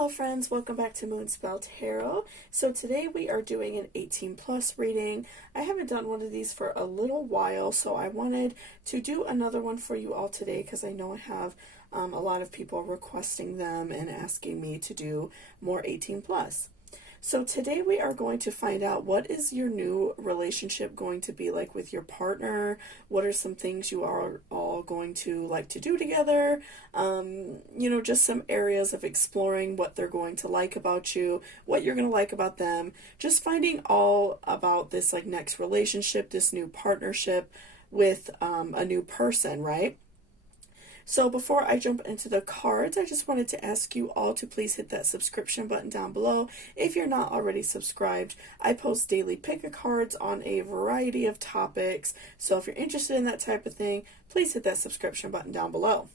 Hello friends, welcome back to Moonspell Tarot. So today we are doing an 18 plus reading. I haven't done one of these for a little while, so I wanted to do another one for you all today because I know I have a lot of people requesting them and asking me to do more 18 plus. So today we are going to find out what is your new relationship going to be like with your partner. What are some things you are all going to like to do together? Just some areas of exploring what they're going to like about you, what you're going to like about them. Just finding all about this like next relationship, this new partnership with a new person, right? So before I jump into the cards, I just wanted to ask you all to please hit that subscription button down below. If you're not already subscribed, I post daily pick-a-cards on a variety of topics. So if you're interested in that type of thing, please hit that subscription button down below.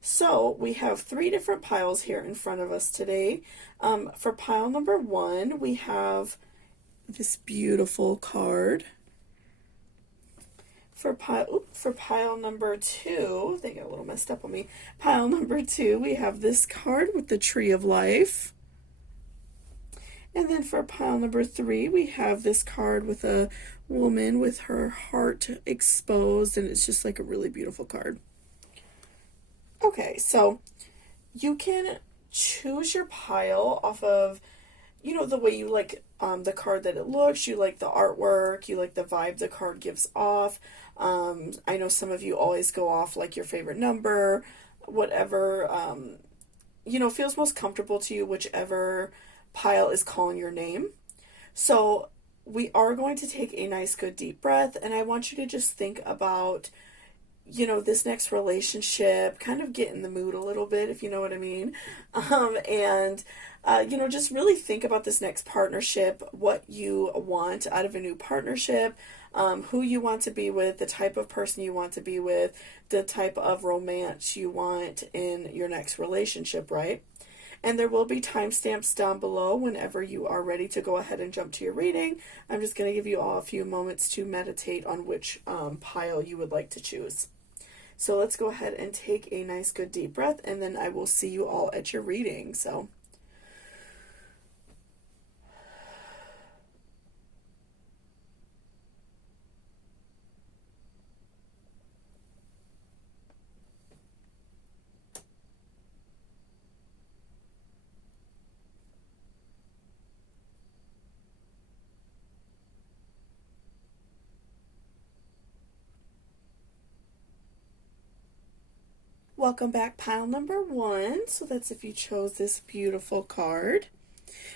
So we have 3 different piles here in front of us today. For pile number 1, we have this beautiful card. For pile number 2, they got a little messed up on me. Pile number 2, we have this card with the Tree of Life. And then for pile number 3, we have this card with a woman with her heart exposed, and it's just like a really beautiful card. Okay, so you can choose your pile off of, the way you like the card that it looks, you like the artwork, you like the vibe the card gives off. I know some of you always go off like your favorite number, whatever, feels most comfortable to you, whichever pile is calling your name. So we are going to take a nice, good, deep breath, and I want you to just think about, this next relationship, kind of get in the mood a little bit, if you know what I mean. Just really think about this next partnership, what you want out of a new partnership, who you want to be with, the type of person you want to be with, the type of romance you want in your next relationship, right? And there will be timestamps down below whenever you are ready to go ahead and jump to your reading. I'm just going to give you all a few moments to meditate on which pile you would like to choose. So let's go ahead and take a nice, good, deep breath, and then I will see you all at your reading. So welcome back, pile number 1. So that's if you chose this beautiful card.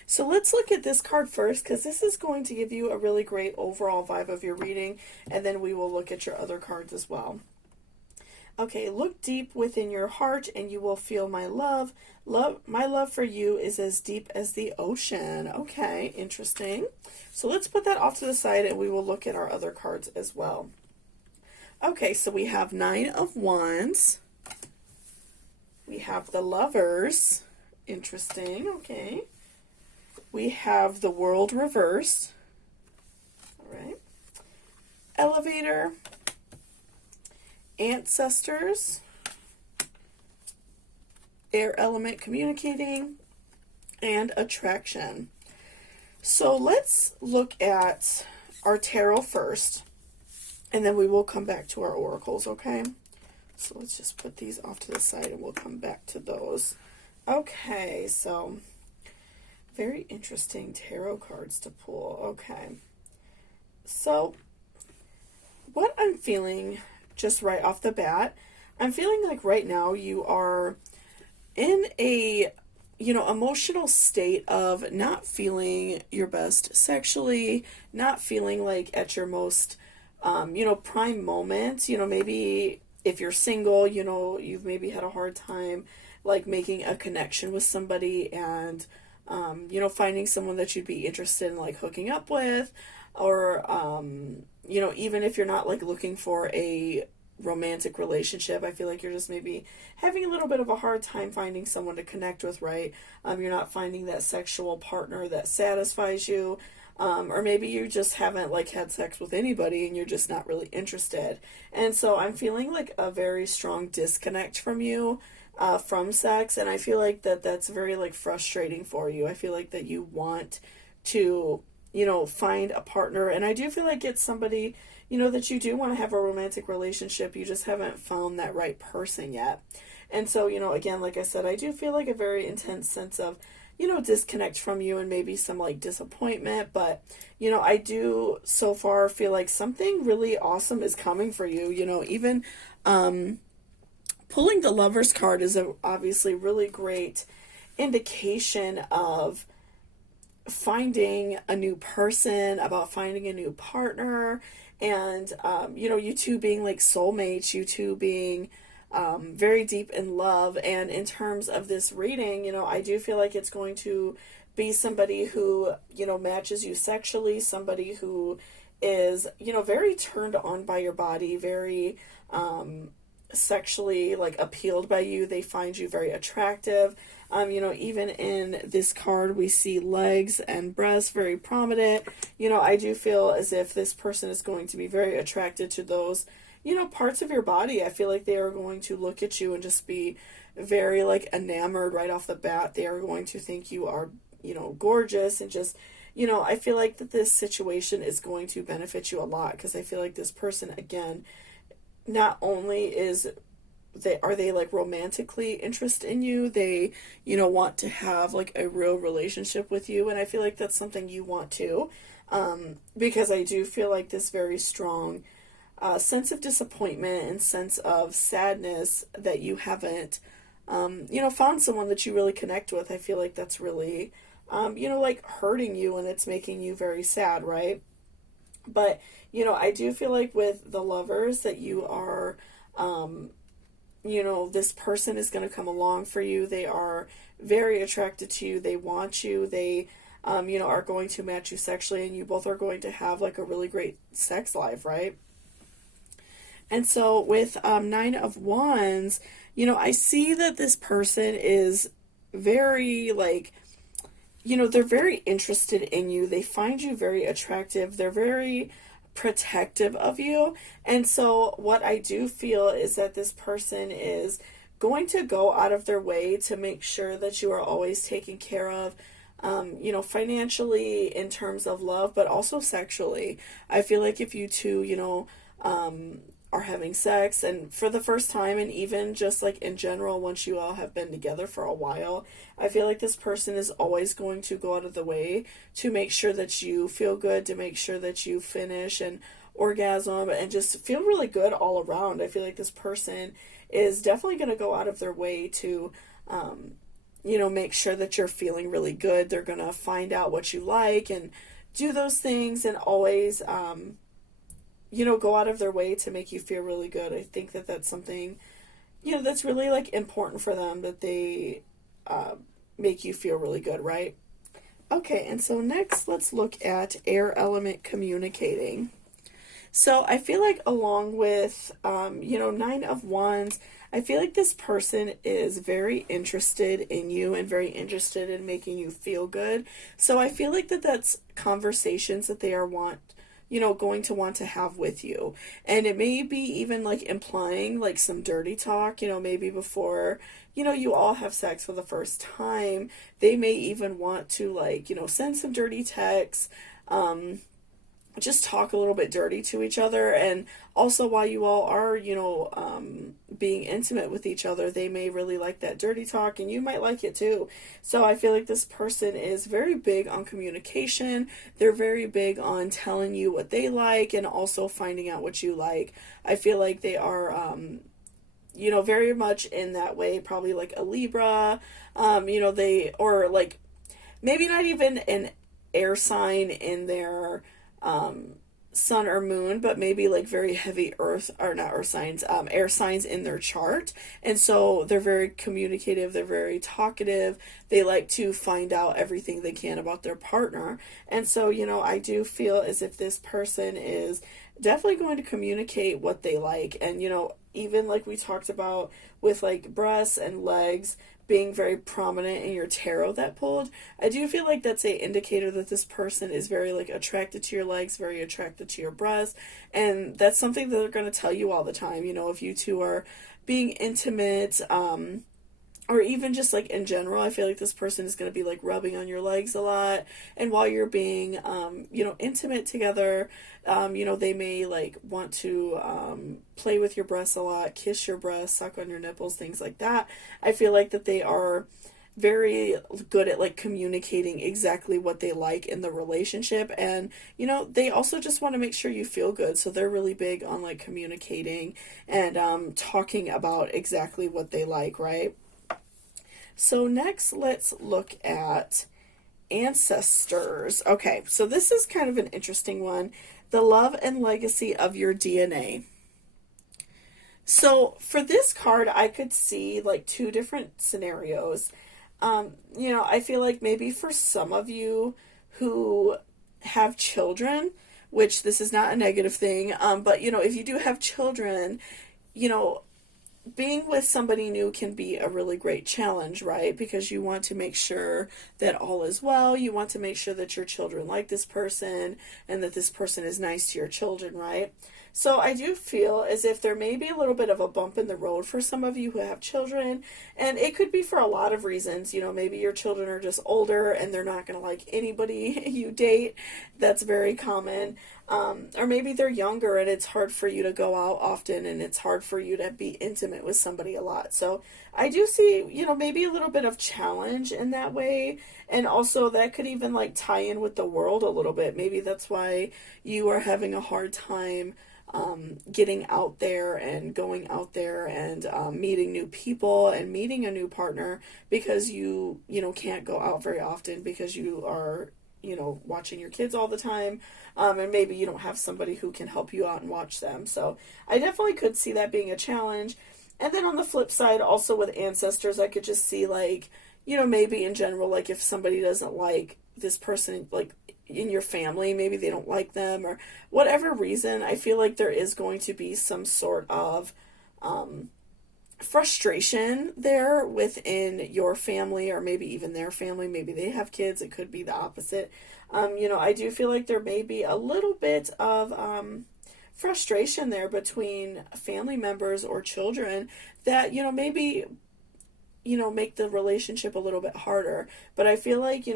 So let's look at this card first, because this is going to give you a really great overall vibe of your reading, and then we will look at your other cards as well. Okay, look deep within your heart and you will feel my love. My love for you is as deep as the ocean. Okay, interesting. So let's put that off to the side and we will look at our other cards as well. Okay, so we have 9 of Wands. We have the Lovers. Interesting, okay. We have the World reversed. All right. Elevator. Ancestors. Air element communicating. And attraction. So let's look at our tarot first. And then we will come back to our oracles, okay? So let's just put these off to the side and we'll come back to those. Okay, so very interesting tarot cards to pull. Okay. So what I'm feeling just right off the bat, I'm feeling like right now you are in a, emotional state of not feeling your best sexually, not feeling like at your most, prime moment. Maybe if you're single, you've maybe had a hard time like making a connection with somebody and, finding someone that you'd be interested in like hooking up with, or, even if you're not like looking for a romantic relationship, I feel like you're just maybe having a little bit of a hard time finding someone to connect with, right? You're not finding that sexual partner that satisfies you. Or maybe you just haven't like had sex with anybody and you're just not really interested. And so I'm feeling like a very strong disconnect from you from sex, and I feel like that's very like frustrating for you. I feel like that you want to, find a partner, and I do feel like it's somebody, that you do want to have a romantic relationship. You just haven't found that right person yet. And so, again, like I said, I do feel like a very intense sense of, disconnect from you and maybe some like disappointment. But, I do so far feel like something really awesome is coming for you. Even pulling the Lover's card is a obviously really great indication of finding a new person, about finding a new partner, and, you two being like soulmates, you two being very deep in love. And in terms of this reading, I do feel like it's going to be somebody who, matches you sexually, somebody who is, very turned on by your body, very sexually like appealed by you. They find you very attractive. Even in this card, we see legs and breasts very prominent. I do feel as if this person is going to be very attracted to those, parts of your body. I feel like they are going to look at you and just be very like enamored right off the bat. They are going to think you are, gorgeous, and just, I feel like that this situation is going to benefit you a lot, because I feel like this person, again, not only are they like romantically interested in you, they, want to have like a real relationship with you. And I feel like that's something you want too. Because I do feel like this very strong sense of disappointment and sense of sadness that you haven't, found someone that you really connect with. I feel like that's really, like hurting you, and it's making you very sad, right? But, I do feel like with the Lovers that you are, this person is going to come along for you. They are very attracted to you. They want you. They, are going to match you sexually, and you both are going to have like a really great sex life, right? And so with Nine of Wands, I see that this person is very like, they're very interested in you. They find you very attractive. They're very protective of you. And so what I do feel is that this person is going to go out of their way to make sure that you are always taken care of, financially, in terms of love, but also sexually. I feel like if you two, are having sex, and for the first time, and even just like in general, once you all have been together for a while, I feel like this person is always going to go out of the way to make sure that you feel good, to make sure that you finish and orgasm and just feel really good all around. I feel like this person is definitely going to go out of their way to, make sure that you're feeling really good. They're going to find out what you like and do those things, and always, go out of their way to make you feel really good. I think that that's something, that's really like important for them, that they make you feel really good, right? Okay, and so next let's look at air element communicating. So I feel like along with, Nine of Wands, I feel like this person is very interested in you and very interested in making you feel good. So I feel like that's conversations that they are going to want to have with you. And it may be even like implying like some dirty talk, maybe before, you all have sex for the first time. They may even want to like, send some dirty texts, just talk a little bit dirty to each other. And also while you all are, being intimate with each other, they may really like that dirty talk, and you might like it too. So I feel like this person is very big on communication. They're very big on telling you what they like and also finding out what you like. I feel like they are, very much in that way, probably like a Libra, they, or like maybe not even an air sign in their sun or moon, but maybe like very heavy earth, or not earth signs, air signs in their chart. And so they're very communicative, they're very talkative, they like to find out everything they can about their partner. And so, I do feel as if this person is definitely going to communicate what they like. And, even like we talked about with like breasts and legs being very prominent in your tarot that pulled, I do feel like that's a indicator that this person is very like attracted to your legs, very attracted to your breasts, and that's something that they're going to tell you all the time. If you two are being intimate, or even just like in general, I feel like this person is going to be like rubbing on your legs a lot. And while you're being, intimate together, they may like want to play with your breasts a lot, kiss your breasts, suck on your nipples, things like that. I feel like that they are very good at like communicating exactly what they like in the relationship. And they also just want to make sure you feel good, so they're really big on like communicating and talking about exactly what they like, right? So next, let's look at ancestors. Okay, so this is kind of an interesting one. The love and legacy of your DNA. So for this card, I could see like two different scenarios. I feel like maybe for some of you who have children, which this is not a negative thing, but if you do have children, you know, being with somebody new can be a really great challenge, right? Because you want to make sure that all is well. You want to make sure that your children like this person and that this person is nice to your children, right? So I do feel as if there may be a little bit of a bump in the road for some of you who have children, and it could be for a lot of reasons. Maybe your children are just older and they're not going to like anybody you date. That's very common. Or maybe they're younger and it's hard for you to go out often and it's hard for you to be intimate with somebody a lot. So I do see, maybe a little bit of challenge in that way. And also that could even like tie in with the world a little bit. Maybe that's why you are having a hard time getting out there and going out there and meeting new people and meeting a new partner, because you can't go out very often because you are watching your kids all the time, and maybe you don't have somebody who can help you out and watch them. So I definitely could see that being a challenge. And then on the flip side, also with ancestors, I could just see like, maybe in general, like if somebody doesn't like this person, like in your family, maybe they don't like them or whatever reason, I feel like there is going to be some sort of frustration there within your family, or maybe even their family. Maybe they have kids. It could be the opposite. I do feel like there may be a little bit of frustration there between family members or children that, maybe, make the relationship a little bit harder. But I feel like,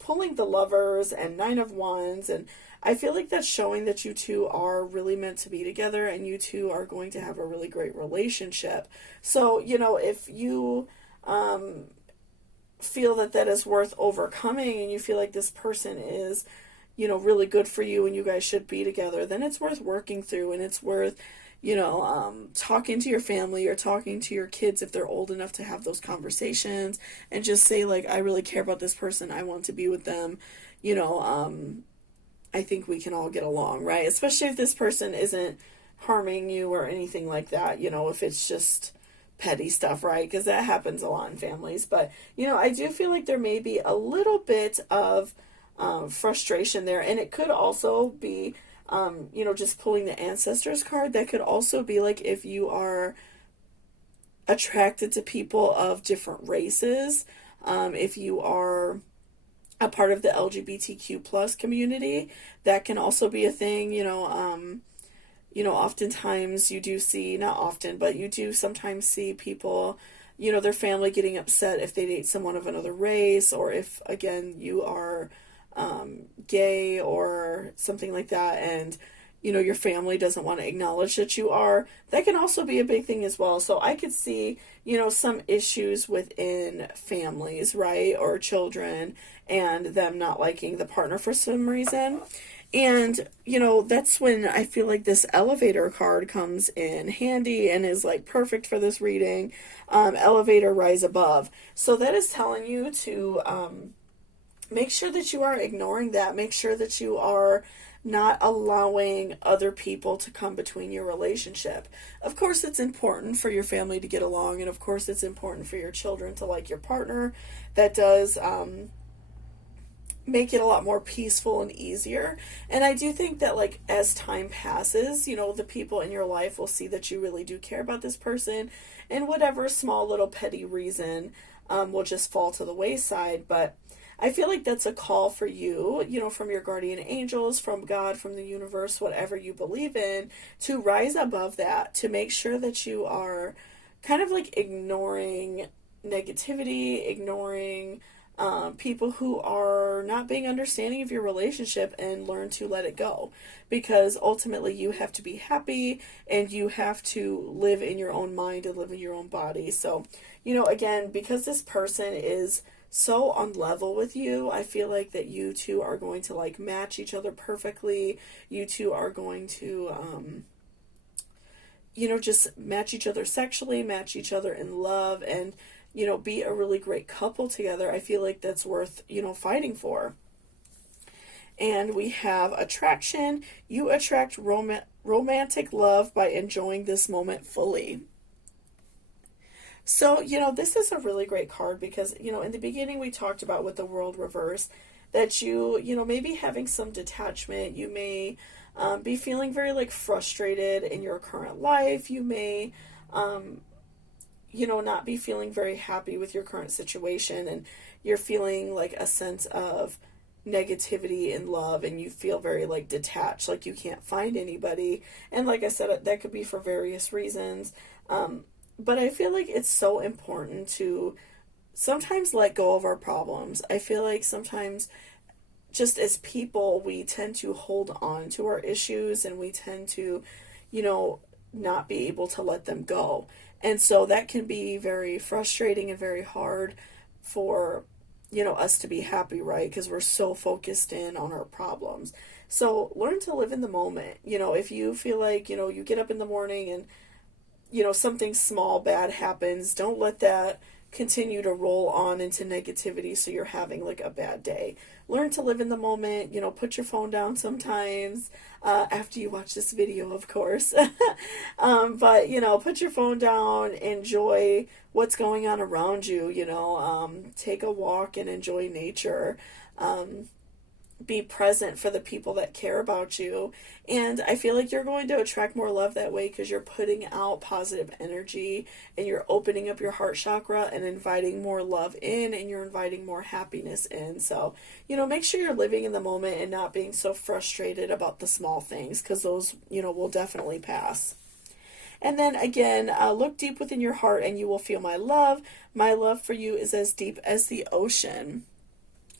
pulling the Lovers and Nine of Wands, and I feel like that's showing that you two are really meant to be together and you two are going to have a really great relationship. So, if you feel that that is worth overcoming and you feel like this person is, really good for you and you guys should be together, then it's worth working through, and it's worth, talking to your family or talking to your kids if they're old enough to have those conversations, and just say like, I really care about this person. I want to be with them. I think we can all get along, right? Especially if this person isn't harming you or anything like that, if it's just petty stuff, right? Because that happens a lot in families. But, I do feel like there may be a little bit of frustration there. And it could also be, just pulling the ancestors card. That could also be like if you are attracted to people of different races, if you are a part of the LGBTQ plus community, that can also be a thing. Oftentimes you do see, not often, but you do sometimes see people, their family getting upset if they date someone of another race, or if, again, you are gay or something like that, and, your family doesn't want to acknowledge that you are. That can also be a big thing as well. So I could see, some issues within families, right, or children, and them not liking the partner for some reason. And, that's when I feel like this elevator card comes in handy and is like perfect for this reading. Elevator, rise above. So that is telling you to make sure that you are ignoring that. Make sure that you are not allowing other people to come between your relationship. Of course, it's important for your family to get along, and of course, it's important for your children to like your partner. That does make it a lot more peaceful and easier. And I do think that like as time passes, the people in your life will see that you really do care about this person, and whatever small little petty reason will just fall to the wayside. But I feel like that's a call for you, from your guardian angels, from God, from the universe, whatever you believe in, to rise above that, to make sure that you are kind of like ignoring negativity, ignoring people who are not being understanding of your relationship, and learn to let it go, because ultimately you have to be happy and you have to live in your own mind and live in your own body. So, again, because this person is so on level with you, I feel like that you two are going to like match each other perfectly. You two are going to just match each other sexually, match each other in love, and be a really great couple together. I feel like that's worth, fighting for. And we have attraction. You attract romantic love by enjoying this moment fully. So, this is a really great card because, in the beginning we talked about with the world reverse that maybe having some detachment. You may be feeling very like frustrated in your current life. You may, not be feeling very happy with your current situation, and you're feeling like a sense of negativity in love, and you feel very like detached, like you can't find anybody. And like I said, that could be for various reasons. But I feel like it's so important to sometimes let go of our problems. I feel like sometimes just as people, we tend to hold on to our issues, and we tend to, not be able to let them go. And so that can be very frustrating and very hard for, us to be happy, right? Because we're so focused in on our problems. So learn to live in the moment. If you feel like, you get up in the morning and, something small bad happens, don't let that continue to roll on into negativity so you're having like a bad day. Learn to live in the moment. Put your phone down sometimes, after you watch this video, of course. But put your phone down, enjoy what's going on around you. Take a walk and enjoy nature. Be present for the people that care about you. And I feel like you're going to attract more love that way, because you're putting out positive energy, and you're opening up your heart chakra and inviting more love in, and you're inviting more happiness in. So, make sure you're living in the moment and not being so frustrated about the small things, because those, will definitely pass. And then again, look deep within your heart and you will feel my love. My love for you is as deep as the ocean.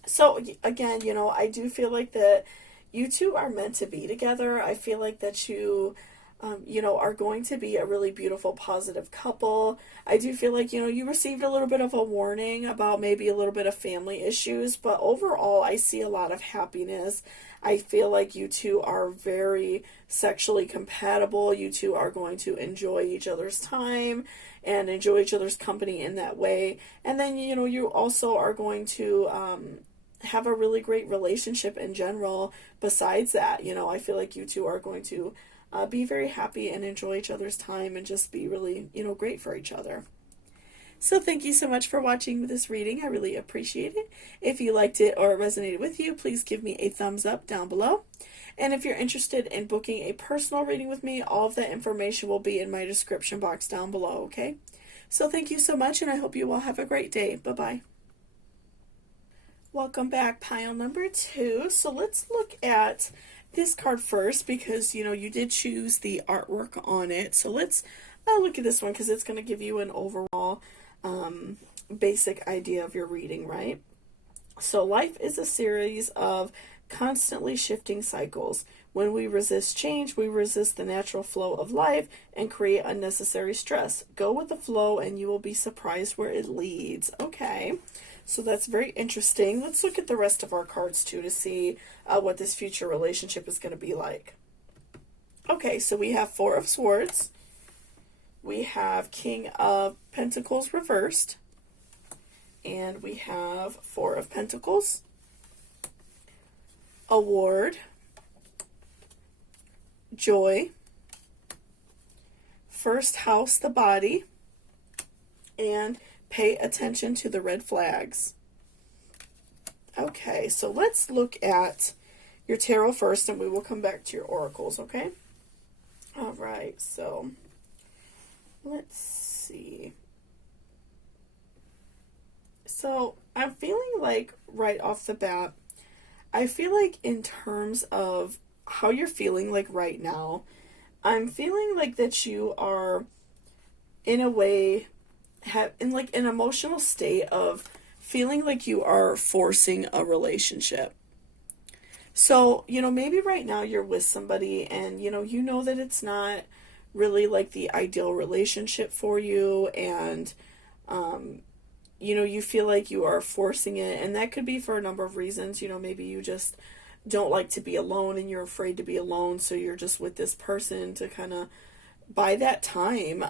So again, I do feel like that you two are meant to be together. I feel like that you, are going to be a really beautiful, positive couple. I do feel like, you received a little bit of a warning about maybe a little bit of family issues, but overall, I see a lot of happiness. I feel like you two are very sexually compatible. You two are going to enjoy each other's time and enjoy each other's company in that way. And then, you also are going to, have a really great relationship in general besides that. I feel like you two are going to be very happy and enjoy each other's time and just be really, great for each other. So thank you so much for watching this reading. I really appreciate it. If you liked it or it resonated with you, please give me a thumbs up down below. And if you're interested in booking a personal reading with me, all of that information will be in my description box down below, okay? So thank you so much, and I hope you all have a great day. Bye-bye. Welcome back, pile number 2. So let's look at this card first, because, you did choose the artwork on it. So let's look at this one, because it's going to give you an overall basic idea of your reading, right? So life is a series of constantly shifting cycles. When we resist change, we resist the natural flow of life and create unnecessary stress. Go with the flow and you will be surprised where it leads. Okay. So that's very interesting. Let's look at the rest of our cards too to see what this future relationship is going to be like. Okay, so we have Four of Swords. We have King of Pentacles reversed. And we have Four of Pentacles. Award. Joy. First house, the body. And pay attention to the red flags. Okay, so let's look at your tarot first, and we will come back to your oracles, okay? All right, so let's see. So I'm feeling like right off the bat, I feel like in terms of how you're feeling like right now, I'm feeling like that you are in a way have in like an emotional state of feeling like you are forcing a relationship. So, maybe right now you're with somebody and, you know that it's not really like the ideal relationship for you, and you feel like you are forcing it, and that could be for a number of reasons. Maybe you just don't like to be alone and you're afraid to be alone, so you're just with this person to kind of buy that time.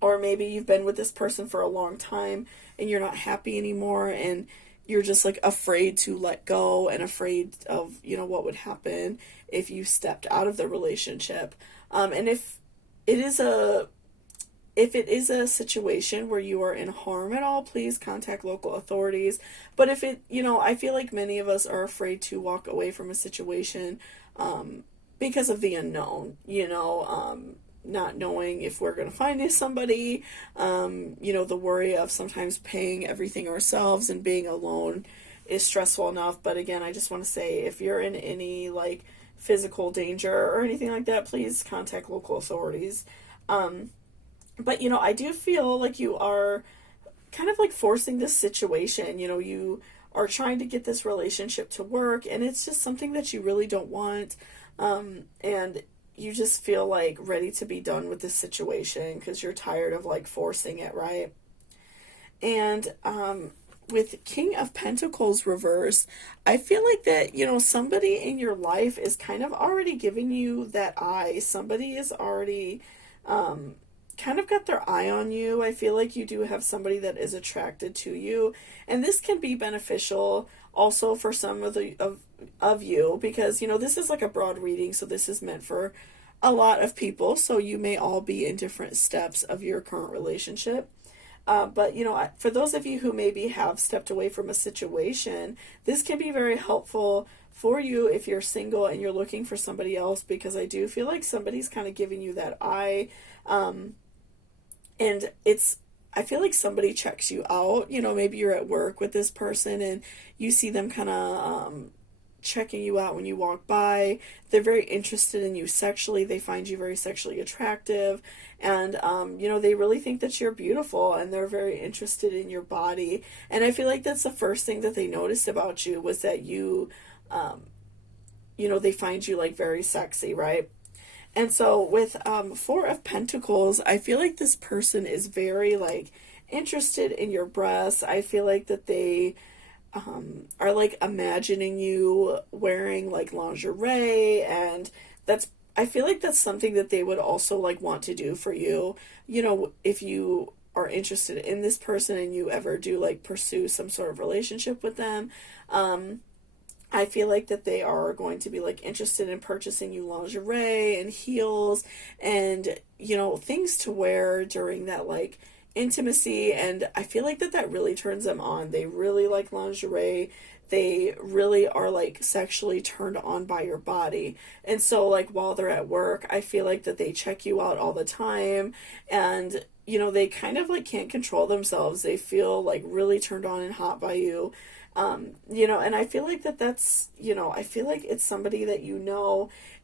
Or maybe you've been with this person for a long time and you're not happy anymore, and you're just like afraid to let go and afraid of, what would happen if you stepped out of the relationship. And if it is a situation where you are in harm at all, please contact local authorities. But if I feel like many of us are afraid to walk away from a situation because of the unknown, not knowing if we're going to find somebody, the worry of sometimes paying everything ourselves and being alone is stressful enough. But again, I just want to say, if you're in any like physical danger or anything like that, please contact local authorities. But, I do feel like you are kind of like forcing this situation. You are trying to get this relationship to work, and it's just something that you really don't want. And you just feel like ready to be done with this situation because you're tired of like forcing it, right? And with King of Pentacles reverse, I feel like that, somebody in your life is kind of already giving you that eye. Somebody is already kind of got their eye on you. I feel like you do have somebody that is attracted to you, and this can be beneficial also for some of you, because this is like a broad reading, so this is meant for a lot of people, so you may all be in different steps of your current relationship. But for those of you who maybe have stepped away from a situation, this can be very helpful for you if you're single and you're looking for somebody else, because I do feel like somebody's kind of giving you that eye. And I feel like somebody checks you out. Maybe you're at work with this person and you see them kind of checking you out when you walk by. They're very interested in you sexually. They find you very sexually attractive. And, they really think that you're beautiful, and they're very interested in your body. And I feel like that's the first thing that they noticed about you, was that you, they find you like very sexy, right? And so with Four of Pentacles, I feel like this person is very like interested in your breasts. I feel like that they are like imagining you wearing like lingerie, and I feel like that's something that they would also like want to do for you. If you are interested in this person and you ever do like pursue some sort of relationship with them, I feel like that they are going to be like interested in purchasing you lingerie and heels and, things to wear during that like intimacy. And I feel like that really turns them on. They really like lingerie. They really are like sexually turned on by your body. And so like while they're at work, I feel like that they check you out all the time, and, they kind of like can't control themselves. They feel like really turned on and hot by you. And I feel like that's, I feel like it's somebody that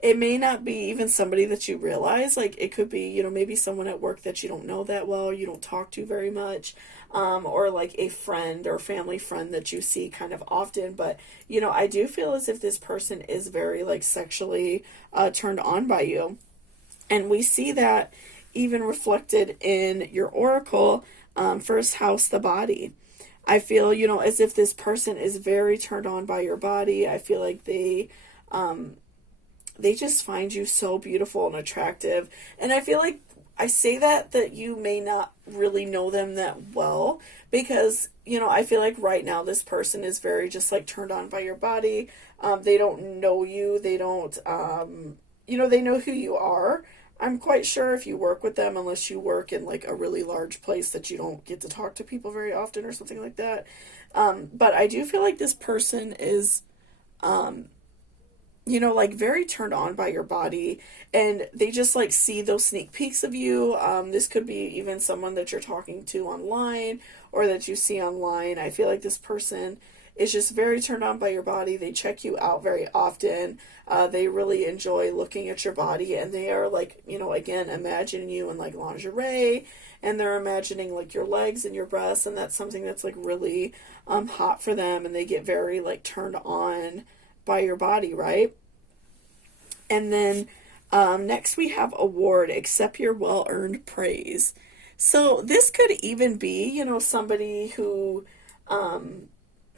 it may not be even somebody that you realize, like it could be, maybe someone at work that you don't know that well, you don't talk to very much, or like a friend or family friend that you see kind of often. But, I do feel as if this person is very like sexually turned on by you. And we see that even reflected in your oracle, first house, the body. I feel, as if this person is very turned on by your body. I feel like they just find you so beautiful and attractive. And I feel like I say that you may not really know them that well, because, I feel like right now this person is very just like turned on by your body. They don't know you. They don't, they know who you are. I'm quite sure if you work with them, unless you work in like a really large place that you don't get to talk to people very often or something like that. But I do feel like this person is, like very turned on by your body, and they just like see those sneak peeks of you. This could be even someone that you're talking to online or that you see online. I feel like this person is just very turned on by your body. They check you out very often. They really enjoy looking at your body, and they are like, you know, again, imagining you in like lingerie, and they're imagining like your legs and your breasts, and that's something that's like really hot for them, and they get very like turned on by your body, right? And then next we have award, accept your well-earned praise. So this could even be, you know, somebody who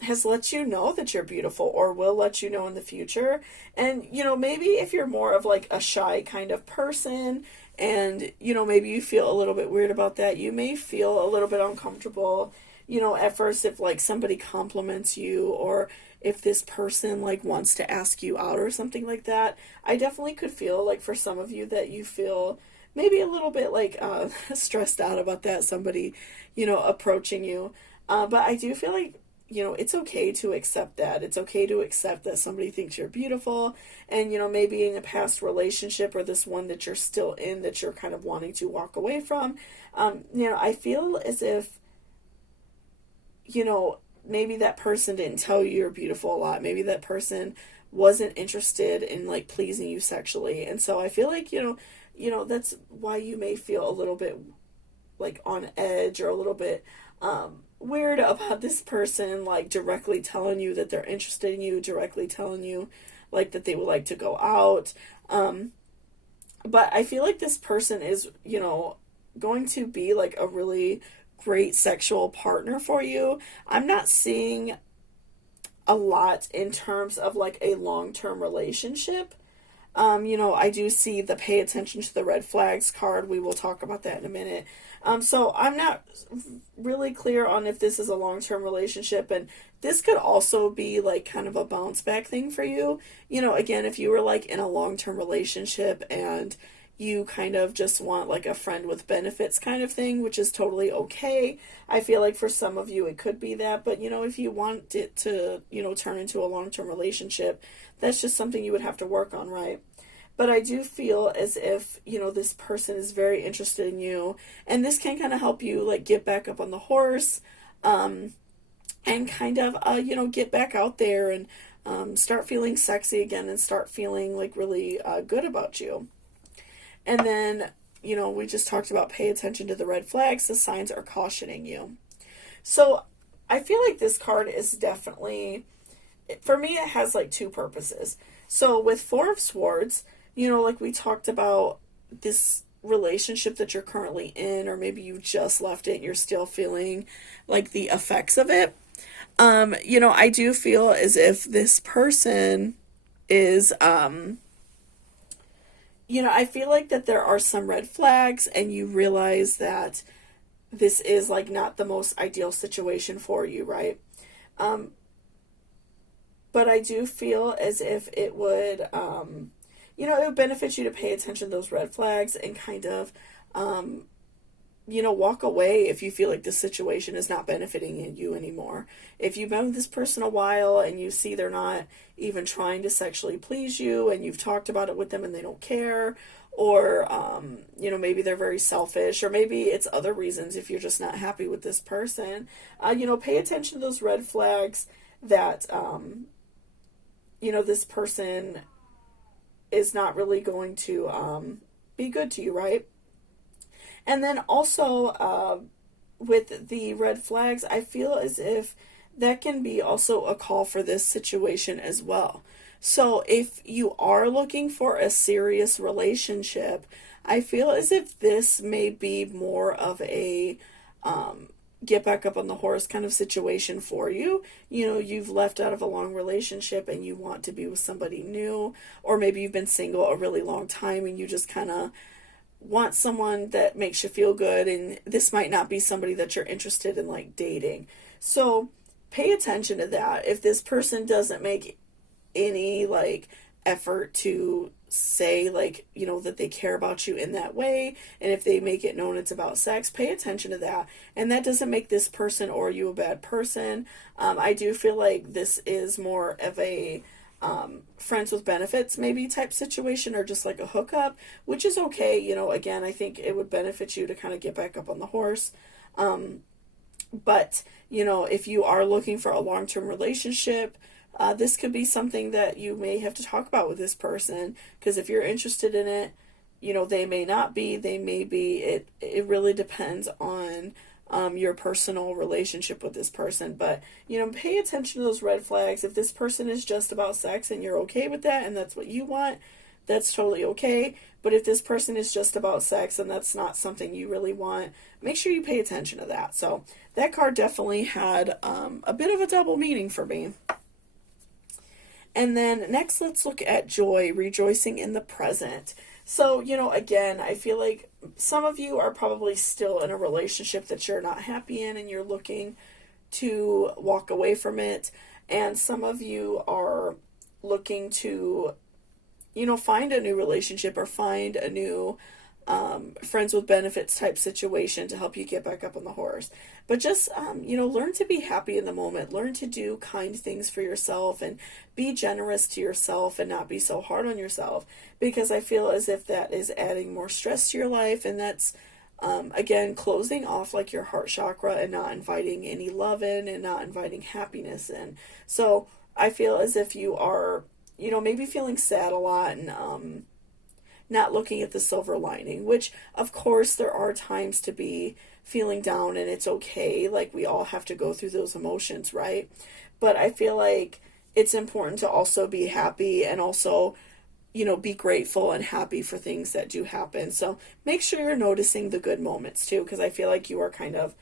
has let you know that you're beautiful or will let you know in the future. And, you know, maybe if you're more of like a shy kind of person and, you know, maybe you feel a little bit weird about that, you may feel a little bit uncomfortable, you know, at first if like somebody compliments you or if this person like wants to ask you out or something like that. I definitely could feel like for some of you that you feel maybe a little bit like stressed out about that, somebody, you know, approaching you. But I do feel like, you know, it's okay to accept that. It's okay to accept that somebody thinks you're beautiful. And, you know, maybe in a past relationship or this one that you're still in that you're kind of wanting to walk away from, you know, I feel as if, you know, maybe that person didn't tell you you're beautiful a lot. Maybe that person wasn't interested in like pleasing you sexually. And so I feel like, you know, that's why you may feel a little bit like on edge or a little bit weird about this person like directly telling you that they're interested in you, directly telling you like that they would like to go out. But I feel like this person is, you know, going to be like a really great sexual partner for you. I'm not seeing a lot in terms of like a long-term relationship. You know, I do see the pay attention to the red flags card. We will talk about that in a minute. So I'm not really clear on if this is a long-term relationship, and this could also be like kind of a bounce back thing for you. You know, again, if you were like in a long-term relationship and you kind of just want like a friend with benefits kind of thing, which is totally okay. I feel like for some of you it could be that, but you know, if you want it to, you know, turn into a long-term relationship, that's just something you would have to work on, right? But I do feel as if, you know, this person is very interested in you, and this can kind of help you like get back up on the horse, and kind of, you know, get back out there and start feeling sexy again and start feeling like really good about you. And then, you know, we just talked about pay attention to the red flags. The signs are cautioning you. So I feel like this card is definitely, for me, it has like two purposes. So with Four of Swords, you know, like we talked about this relationship that you're currently in, or maybe you just left it and you're still feeling like the effects of it. You know, I do feel as if this person is, you know, I feel like that there are some red flags and you realize that this is like not the most ideal situation for you, right? But I do feel as if it would, you know, it would benefit you to pay attention to those red flags and kind of, you know, walk away if you feel like this situation is not benefiting you anymore. If you've been with this person a while and you see they're not even trying to sexually please you and you've talked about it with them and they don't care, or, you know, maybe they're very selfish, or maybe it's other reasons if you're just not happy with this person, you know, pay attention to those red flags that, you know, this person is not really going to be good to you, right? And then also with the red flags, I feel as if that can be also a call for this situation as well. So if you are looking for a serious relationship, I feel as if this may be more of a get back up on the horse kind of situation for you. You know, you've left out of a long relationship and you want to be with somebody new, or maybe you've been single a really long time and you just kind of want someone that makes you feel good, and this might not be somebody that you're interested in like dating. So pay attention to that. If this person doesn't make any like effort to say like, you know, that they care about you in that way, and if they make it known it's about sex, pay attention to that. And that doesn't make this person or you a bad person. I do feel like this is more of a friends with benefits maybe type situation, or just like a hookup, which is okay. You know, again, I think it would benefit you to kind of get back up on the horse. But, you know, if you are looking for a long-term relationship, this could be something that you may have to talk about with this person, because if you're interested in it, you know, they may not be, they may be. It really depends on your personal relationship with this person. But, you know, pay attention to those red flags. If this person is just about sex and you're okay with that and that's what you want, that's totally okay. But if this person is just about sex and that's not something you really want, make sure you pay attention to that. So that card definitely had a bit of a double meaning for me. And then next, let's look at joy, rejoicing in the present. So, you know, again, I feel like some of you are probably still in a relationship that you're not happy in and you're looking to walk away from it. And some of you are looking to, you know, find a new relationship or find a new friends with benefits type situation to help you get back up on the horse. But just, you know, learn to be happy in the moment. Learn to do kind things for yourself and be generous to yourself and not be so hard on yourself. Because I feel as if that is adding more stress to your life. And that's, again, closing off like your heart chakra and not inviting any love in and not inviting happiness in. So I feel as if you are, you know, maybe feeling sad a lot and not looking at the silver lining, which of course there are times to be feeling down and it's okay. Like we all have to go through those emotions, right? But I feel like it's important to also be happy and also, you know, be grateful and happy for things that do happen. So make sure you're noticing the good moments too, because I feel like you are kind of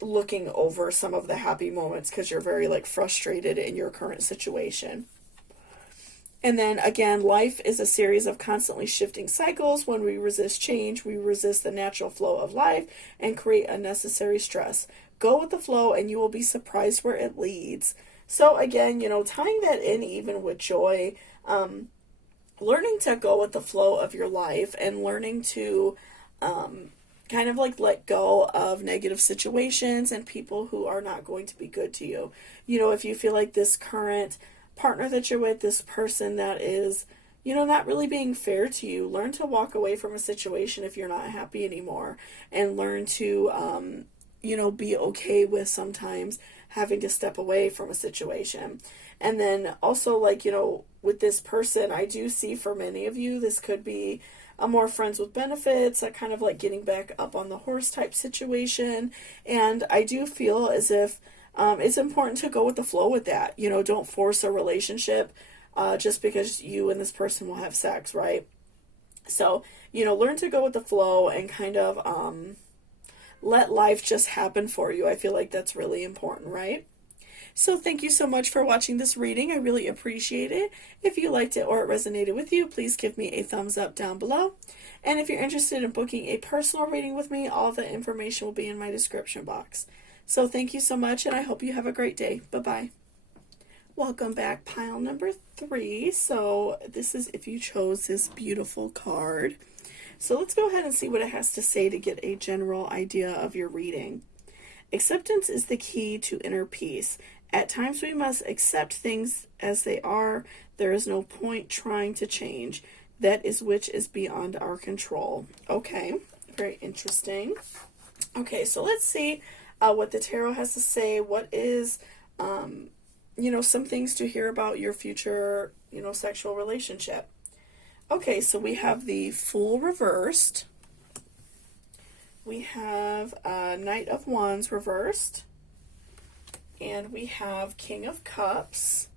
looking over some of the happy moments because you're very like frustrated in your current situation. And then again, life is a series of constantly shifting cycles. When we resist change, we resist the natural flow of life and create unnecessary stress. Go with the flow and you will be surprised where it leads. So again, you know, tying that in even with joy, learning to go with the flow of your life and learning to kind of like let go of negative situations and people who are not going to be good to you. You know, if you feel like this current partner that you're with, this person that is, you know, not really being fair to you, learn to walk away from a situation if you're not happy anymore, and learn to, you know, be okay with sometimes having to step away from a situation. And then also, like, you know, with this person, I do see for many of you, this could be a more friends with benefits, a kind of like getting back up on the horse type situation. And I do feel as if it's important to go with the flow with that. You know, don't force a relationship just because you and this person will have sex, right? So, you know, learn to go with the flow and kind of let life just happen for you. I feel like that's really important, right? So thank you so much for watching this reading. I really appreciate it. If you liked it or it resonated with you, please give me a thumbs up down below. And if you're interested in booking a personal reading with me, all the information will be in my description box. So thank you so much, and I hope you have a great day. Bye-bye. Welcome back, pile number 3. So this is if you chose this beautiful card. So let's go ahead and see what it has to say to get a general idea of your reading. Acceptance is the key to inner peace. At times we must accept things as they are. There is no point trying to change. That is which is beyond our control. Okay, very interesting. Okay, so let's see what the tarot has to say. What is, you know, some things to hear about your future, you know, sexual relationship. Okay, so we have the Fool reversed. We have Knight of Wands reversed. And we have King of Cups.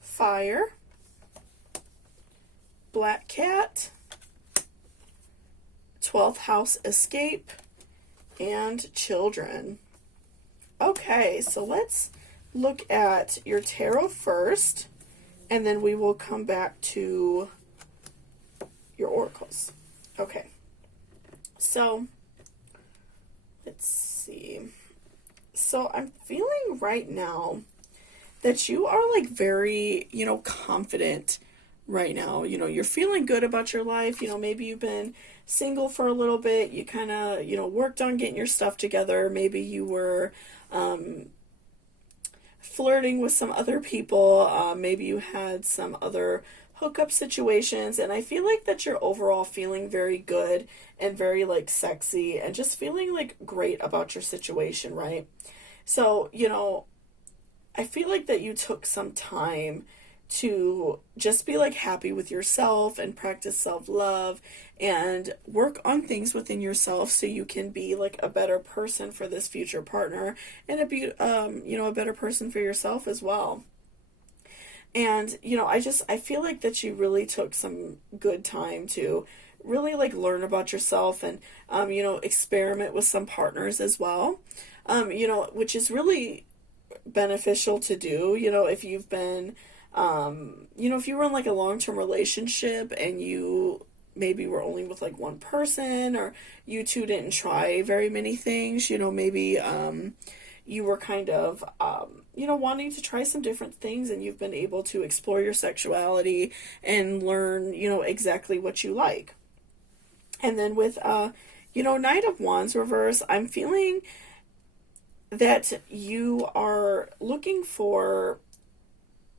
Fire. Black Cat. 12th House Escape. And Children. Okay, so let's look at your tarot first, and then we will come back to your oracles. Okay, so let's see. So I'm feeling right now that you are like very, you know, confident right now. You know, you're feeling good about your life. You know, maybe you've been single for a little bit. You kind of, you know, worked on getting your stuff together. Maybe you were flirting with some other people. Maybe you had some other hookup situations, and I feel like that you're overall feeling very good and very like sexy and just feeling like great about your situation, right? So, I feel like that you took some time to just be like happy with yourself and practice self-love and work on things within yourself so you can be like a better person for this future partner and a better person for yourself as well. And I feel like that you really took some good time to really like learn about yourself and experiment with some partners as well. Which is really beneficial to do, if you've been, if you were in like a long-term relationship and you maybe were only with like one person, or you two didn't try very many things, maybe, you were kind of, wanting to try some different things, and you've been able to explore your sexuality and learn, exactly what you like. And then with, Knight of Wands reverse, I'm feeling that you are looking for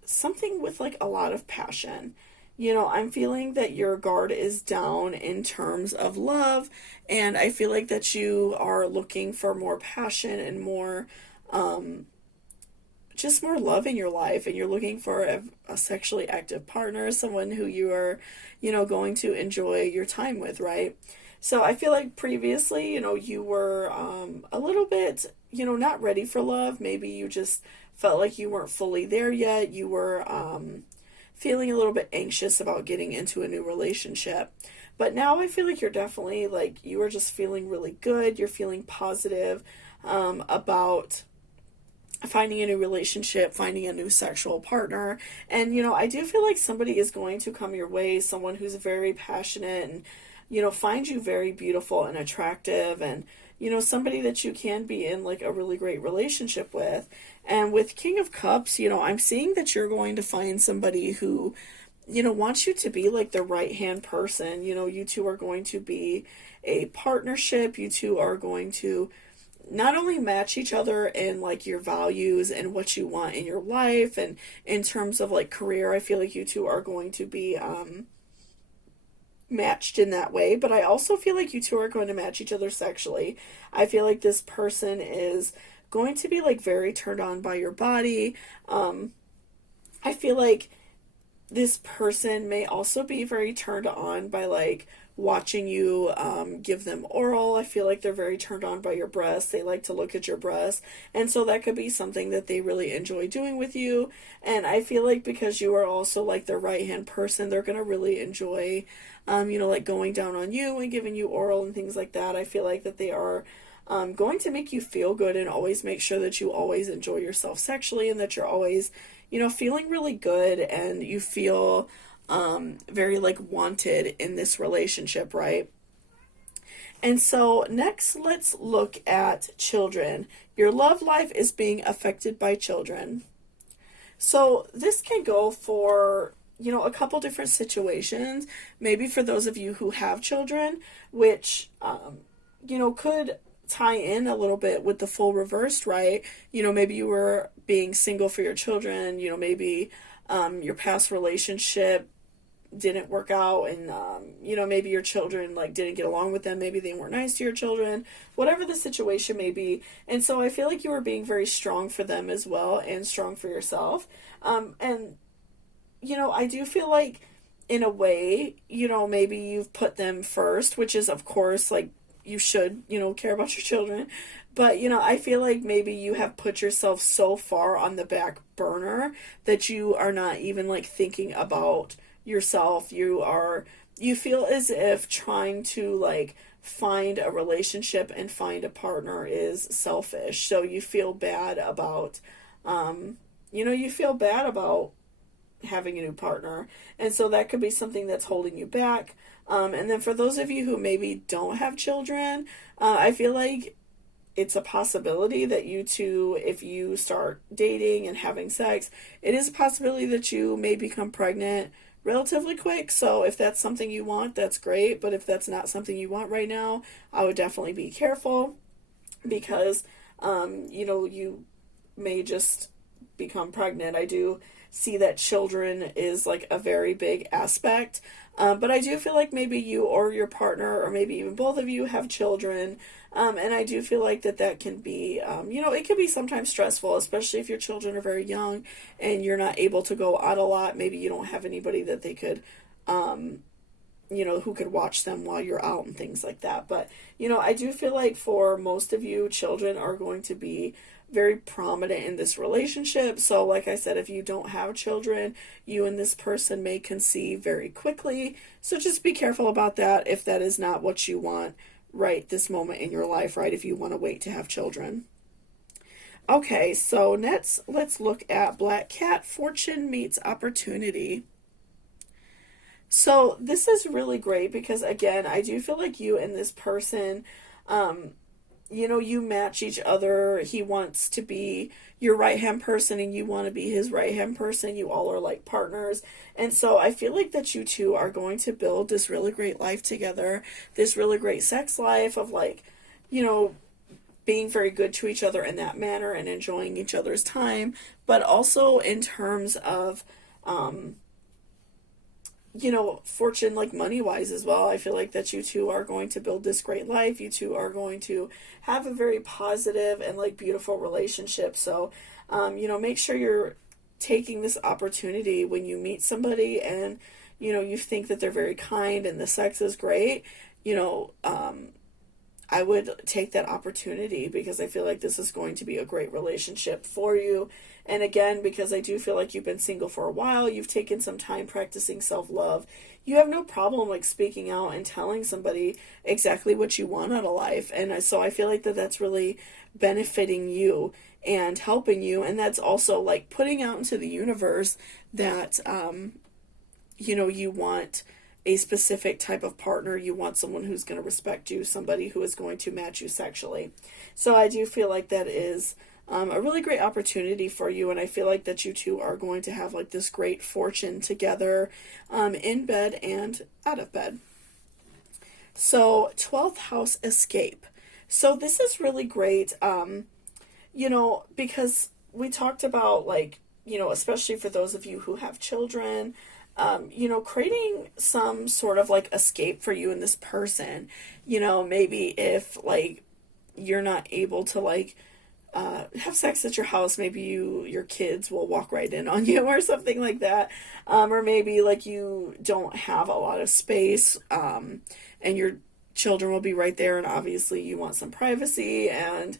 something with like a lot of passion. I'm feeling that your guard is down in terms of love, and I feel like that you are looking for more passion and more, just more love in your life, and you're looking for a sexually active partner, someone who you are, going to enjoy your time with, right? So I feel like previously, you were a little bit, not ready for love. Maybe you just felt like you weren't fully there yet. You were feeling a little bit anxious about getting into a new relationship. But now I feel like you're definitely like, you are just feeling really good. You're feeling positive about finding a new relationship, finding a new sexual partner. And, I do feel like somebody is going to come your way, someone who's very passionate and, find you very beautiful and attractive, and, somebody that you can be in like a really great relationship with. And with King of Cups, I'm seeing that you're going to find somebody who, wants you to be like the right hand person. You two are going to be a partnership. You two are going to not only match each other in like your values and what you want in your life, and in terms of like career, I feel like you two are going to be matched in that way, but I also feel like you two are going to match each other sexually. I feel like this person is going to be like very turned on by your body. I feel like this person may also be very turned on by like watching you give them oral. I feel like they're very turned on by your breasts. They like to look at your breasts. And so that could be something that they really enjoy doing with you. And I feel like because you are also like the right hand person, they're going to really enjoy, like going down on you and giving you oral and things like that. I feel like that they are going to make you feel good and always make sure that you always enjoy yourself sexually, and that you're always, feeling really good, and you feel very like wanted in this relationship, right? And so next, let's look at children. Your love life is being affected by children. So this can go for, a couple different situations. Maybe for those of you who have children, which, could tie in a little bit with the full reversed, right? Maybe you were being single for your children, maybe your past relationship didn't work out, and maybe your children like didn't get along with them, maybe they weren't nice to your children, whatever the situation may be. And so I feel like you were being very strong for them as well, and strong for yourself. And I do feel like in a way, maybe you've put them first, which is of course like you should, care about your children. But, I feel like maybe you have put yourself so far on the back burner that you are not even like thinking about yourself. You feel as if trying to like find a relationship and find a partner is selfish. So you feel bad about, you feel bad about having a new partner. And so that could be something that's holding you back. And then for those of you who maybe don't have children, I feel like it's a possibility that you two, if you start dating and having sex, it is a possibility that you may become pregnant relatively quick. So if that's something you want, that's great. But if that's not something you want right now, I would definitely be careful, because, you may just become pregnant. I do see that children is like a very big aspect. But I do feel like maybe you or your partner, or maybe even both of you, have children. And I do feel like that can be, it can be sometimes stressful, especially if your children are very young and you're not able to go out a lot. Maybe you don't have anybody that they could, who could watch them while you're out and things like that. But, I do feel like for most of you, children are going to be very prominent in this relationship. So like I said, if you don't have children, you and this person may conceive very quickly. So just be careful about that if that is not what you want right this moment in your life, right? If you want to wait to have children. Okay, so next let's look at Black Cat, Fortune Meets Opportunity. So this is really great because, again, I do feel like you and this person, you match each other. He wants to be your right-hand person and you want to be his right-hand person. You all are like partners. And so I feel like that you two are going to build this really great life together, this really great sex life of like, being very good to each other in that manner and enjoying each other's time, but also in terms of, fortune, like money wise as well. I feel like that you two are going to build this great life. You two are going to have a very positive and like beautiful relationship. So, make sure you're taking this opportunity when you meet somebody and, you think that they're very kind and the sex is great, I would take that opportunity because I feel like this is going to be a great relationship for you. And again, because I do feel like you've been single for a while, you've taken some time practicing self-love, you have no problem like speaking out and telling somebody exactly what you want out of life. And so I feel like that's really benefiting you and helping you. And that's also like putting out into the universe that, you want a specific type of partner. You want someone who's going to respect you, somebody who is going to match you sexually. So I do feel like that is a really great opportunity for you, and I feel like that you two are going to have like this great fortune together, in bed and out of bed. So 12th house, escape. So this is really great, because we talked about like, especially for those of you who have children, creating some sort of like escape for you and this person. Maybe if like you're not able to like have sex at your house, maybe your kids will walk right in on you or something like that. Or maybe like you don't have a lot of space, and your children will be right there, and obviously you want some privacy, and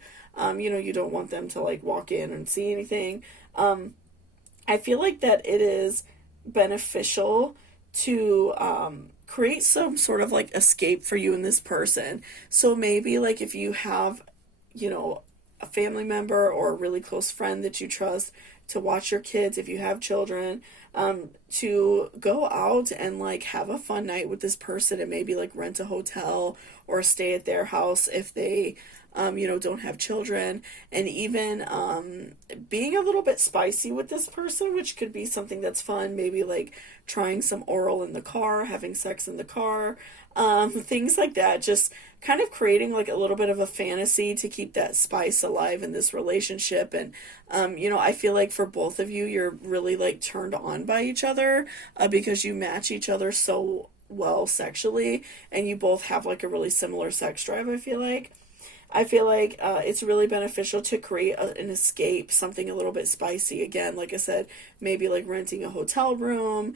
you don't want them to like walk in and see anything. I feel like that it is beneficial to create some sort of like escape for you and this person. So maybe like if you have, a family member or a really close friend that you trust to watch your kids, if you have children, to go out and like have a fun night with this person and maybe like rent a hotel or stay at their house if they don't have children, and even being a little bit spicy with this person, which could be something that's fun, maybe like trying some oral in the car, having sex in the car, things like that, just kind of creating like a little bit of a fantasy to keep that spice alive in this relationship. And I feel like for both of you, you're really like turned on by each other, because you match each other so well sexually, and you both have like a really similar sex drive. I feel like it's really beneficial to create an escape, something a little bit spicy. Again, like I said, maybe like renting a hotel room,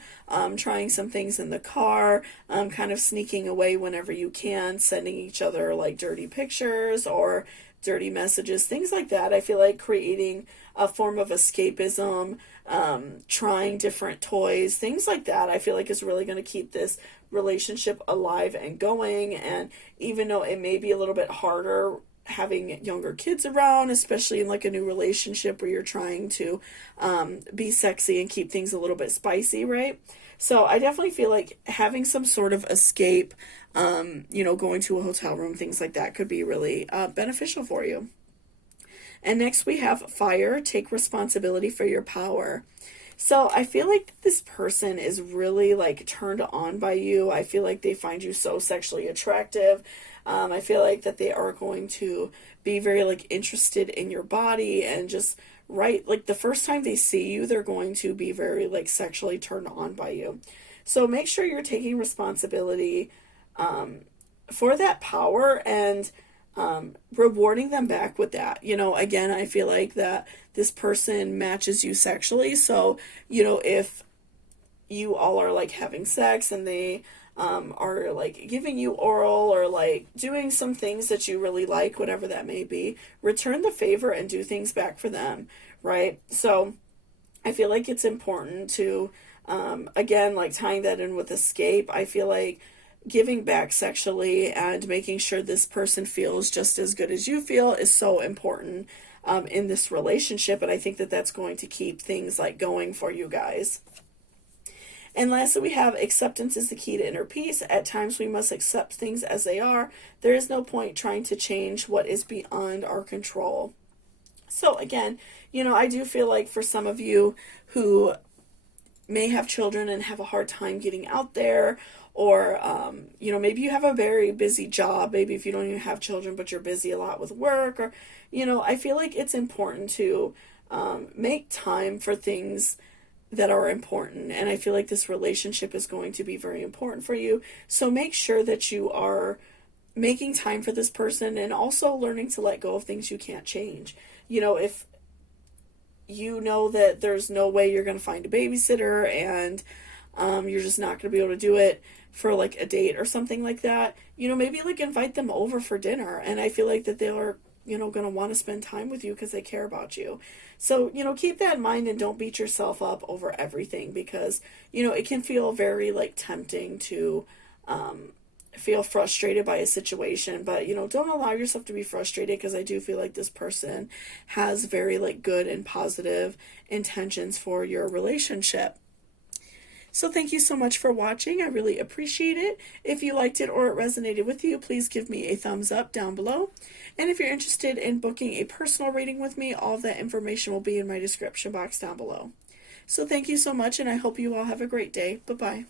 trying some things in the car, kind of sneaking away whenever you can, sending each other like dirty pictures or dirty messages, things like that. I feel like creating a form of escapism, trying different toys, things like that, I feel like is really going to keep this relationship alive and going. And even though it may be a little bit harder having younger kids around, especially in like a new relationship where you're trying to be sexy and keep things a little bit spicy, right? So I definitely feel like having some sort of escape, going to a hotel room, things like that could be really beneficial for you. And next we have fire, take responsibility for your power. So I feel like this person is really like turned on by you. I feel like they find you so sexually attractive. I feel like that they are going to be very like interested in your body, and just right like the first time they see you, they're going to be very like sexually turned on by you. So make sure you're taking responsibility for that power, and rewarding them back with that. Again, I feel like that this person matches you sexually. So, if you all are like having sex and they are like giving you oral or like doing some things that you really like, whatever that may be, return the favor and do things back for them, right? So I feel like it's important to, again, like tying that in with escape, I feel like giving back sexually and making sure this person feels just as good as you feel is so important in this relationship. And I think that that's going to keep things like going for you guys. And lastly, we have acceptance is the key to inner peace. At times we must accept things as they are. There is no point trying to change what is beyond our control. So again, I do feel like for some of you who may have children and have a hard time getting out there, or maybe you have a very busy job, maybe if you don't even have children but you're busy a lot with work, or I feel like it's important to make time for things that are important. And I feel like this relationship is going to be very important for you. So make sure that you are making time for this person, and also learning to let go of things you can't change. If you know that there's no way you're going to find a babysitter, and you're just not going to be able to do it for like a date or something like that, maybe like invite them over for dinner. And I feel like that they are, going to want to spend time with you because they care about you. So, keep that in mind, and don't beat yourself up over everything, because, it can feel very like tempting to feel frustrated by a situation, but don't allow yourself to be frustrated, because I do feel like this person has very like good and positive intentions for your relationship. So thank you so much for watching. I really appreciate it. If you liked it or it resonated with you, please give me a thumbs up down below. And if you're interested in booking a personal reading with me, all of that information will be in my description box down below. So thank you so much, and I hope you all have a great day. Bye-bye.